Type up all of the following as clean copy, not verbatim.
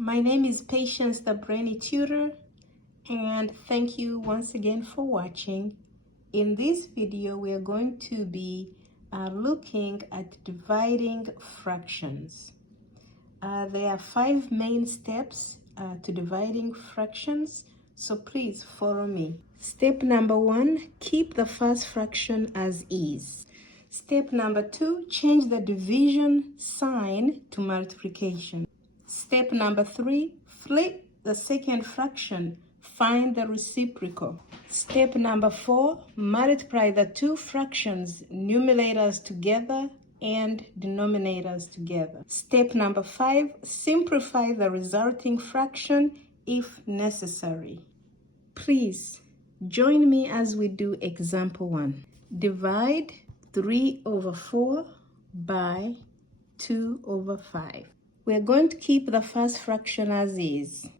My name is Patience, the Brainy Tutor, and thank you once again for watching. In this video, we are going to be looking at dividing fractions. There are 5 main steps to dividing fractions, so please follow me. Step number 1, keep the first fraction as is. Step number 2, change the division sign to multiplication. Step number 3, flip the second fraction, find the reciprocal. Step number 4, multiply the two fractions, numerators together and denominators together. Step number 5, simplify the resulting fraction if necessary. Please join me as we do example 1. Divide 3/4 by 2/5. We're going to keep the first fraction as is.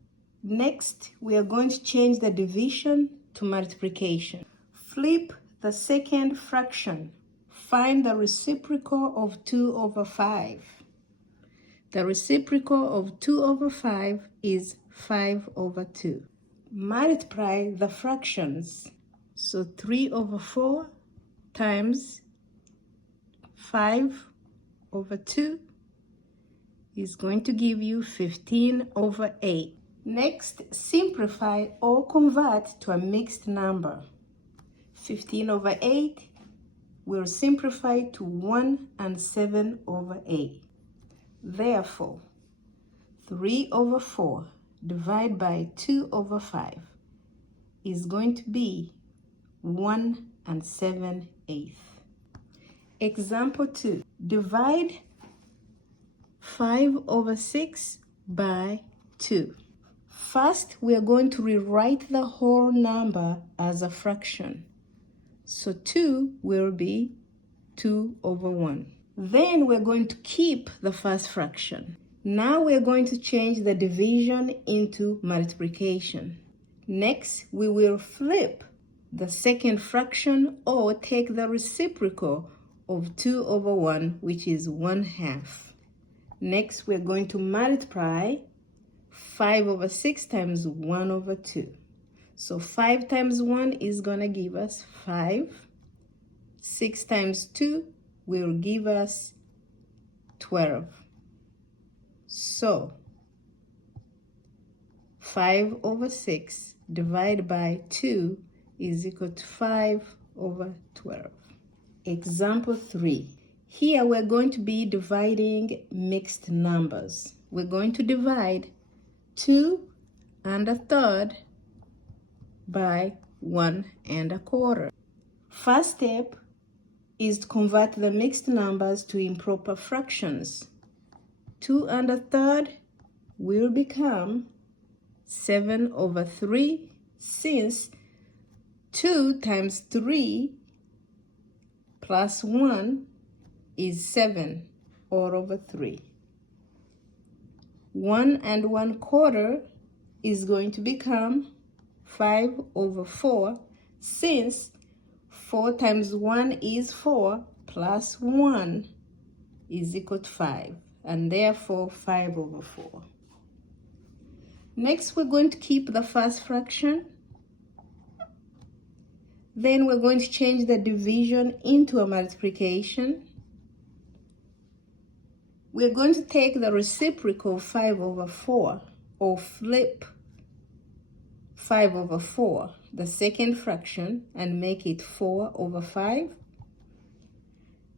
Next, we are going to change the division to multiplication. Flip the second fraction. Find the reciprocal of 2/5. The reciprocal of 2/5 is 5/2. Multiply the fractions. So 3/4 times 5/2 is going to give you 15/8. Next, simplify or convert to a mixed number. 15/8 will simplify to 1 and 7/8. Therefore, 3/4 divided by 2/5 is going to be 1 and 7/8. Example 2. Divide 5/6 by 2. First, we are going to rewrite the whole number as a fraction. So 2 will be 2/1. Then we're going to keep the first fraction. Now we're going to change the division into multiplication. Next, we will flip the second fraction or take the reciprocal of 2/1, which is 1/2. Next, we're going to multiply 5/6 times 1/2. So 5 times 1 is going to give us 5. 6 times 2 will give us 12. So 5/6 divided by 2 is equal to 5/12. Example 3. Here we're going to be dividing mixed numbers. We're going to divide 2 1/3 by 1 1/4. First step is to convert the mixed numbers to improper fractions. 2 1/3 will become 7/3 since 2 times 3 plus 1 is 7/3. 1 1/4 is going to become 5/4 since 4 times 1 is 4 plus 1 is equal to 5, and therefore 5/4. Next, we're going to keep the first fraction. Then we're going to change the division into a multiplication. We're going to take the reciprocal 5/4 or flip 5/4, the second fraction, and make it 4/5.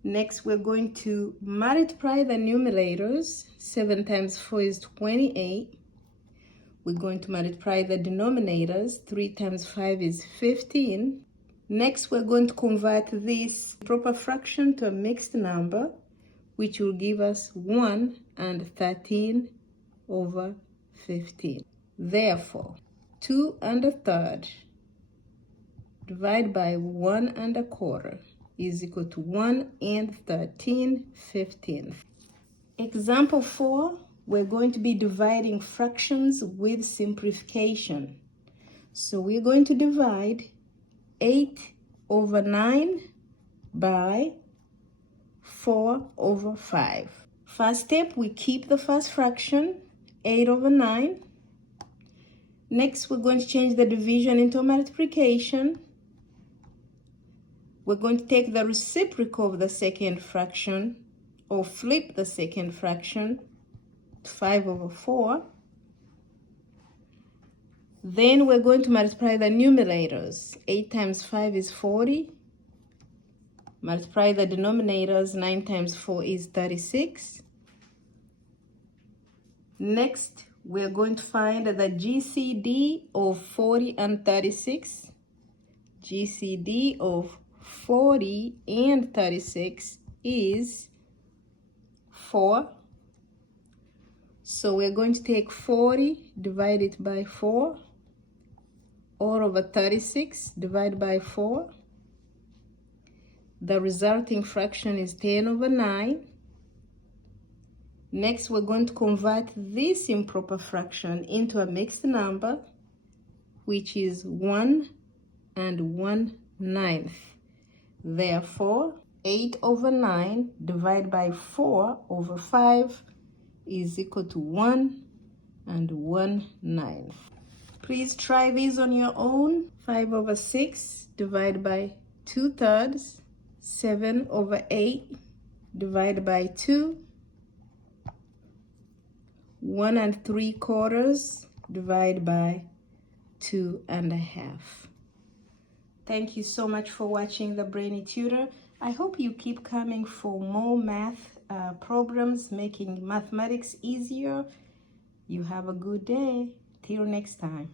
Next, we're going to multiply the numerators. 7 times 4 is 28. We're going to multiply the denominators. 3 times 5 is 15. Next, we're going to convert this proper fraction to a mixed number, which will give us 1 and 13/15. Therefore, 2 1/3 divided by 1 1/4 is equal to 1 and 13/15. Example 4, we're going to be dividing fractions with simplification. So we're going to divide 8/9 by 4/5. First step, we keep the first fraction. 8 over 9. Next, we're going to change the division into multiplication. We're going to take the reciprocal of the second fraction, or flip the second fraction, 5 over 4. Then we're going to multiply the numerators. 8 times 5 is 40. Multiply the denominators. 9 times 4 is 36. Next, we're going to find the GCD of 40 and 36. GCD of 40 and 36 is 4. So we're going to take 40, divide it by 4, all over 36, divide by 4. The resulting fraction is 10 over 9. Next, we're going to convert this improper fraction into a mixed number, which is 1 and 1/9. Therefore, 8 over 9 divided by 4 over 5 is equal to 1 and 1/9. Please try these on your own. 5 over 6 divided by 2/3. 7 over 8 divided by 2. 1 3/4 divided by 2 1/2. Thank you so much for watching the Brainy Tutor. I hope you keep coming for more math programs, making mathematics easier. You have a good day. Till next time.